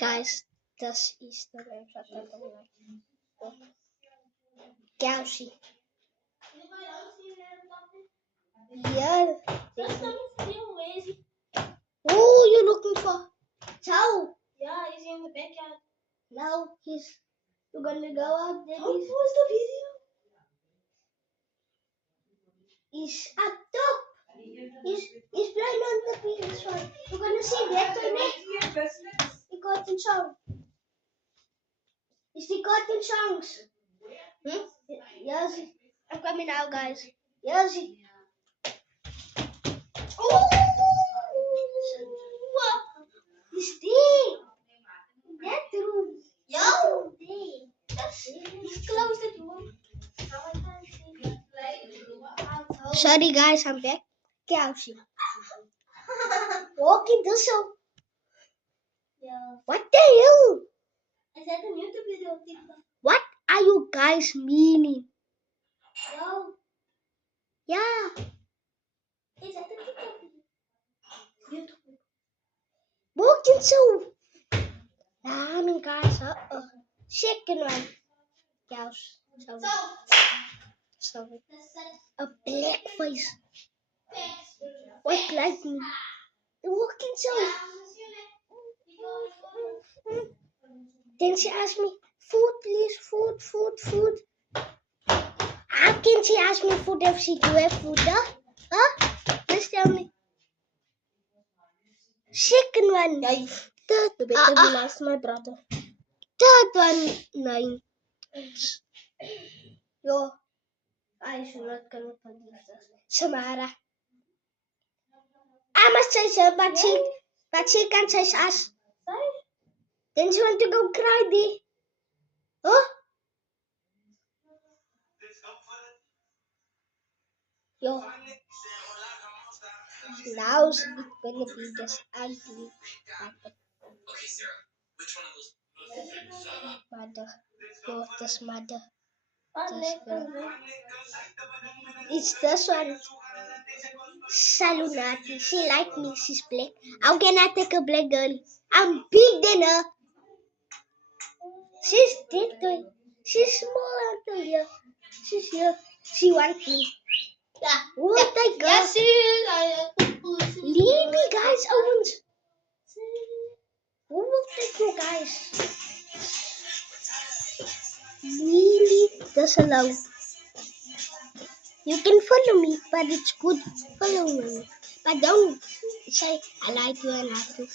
Guys, das ist der Website. Gauzy. Yeah. Oh, you're looking for Chow. Yeah, he's in the backyard. Now you're gonna go out there. Don't pause the video. He's up top. He's playing on the PS1. You're gonna see that on it. Die Cartoon Song. Is die Cartoon Songs? Yes. I'm coming now, guys. Yes. Oh! Is die? That room. Yo! Just close the door. Sorry, guys, I'm back. Gauzy. Walking this way. Yeah. What the hell? Is that a YouTube video? What are you guys meaning? Yo. Yeah. Is that a TikTok video? YouTube. Walking so. I mean, guys, second one. Gauzy. Sorry. A black face. What like me? Walking so. Then she asked me, food please, food. How can she ask me food if she do have food? Huh? Just tell me. Second one. Third. You better be nice to my brother. Third one. 9. Yo. I should not gonna believe this. Samara. I must say so, but she can't say us. Then she want to go cry there. Huh? Yo. Now it's gonna be this ugly mother. Yo, this mother. This girl. It's this one. Salunati. She like me. She's black. How can I take a black girl? I'm big than her. She's dead. She's small until here. She's here. She wants me. Yeah. What the Yes, Leave me, guys. Owens. Who will take you, guys? Leave this alone. You can follow me, but it's good. Follow me. But don't say I like you and I have to.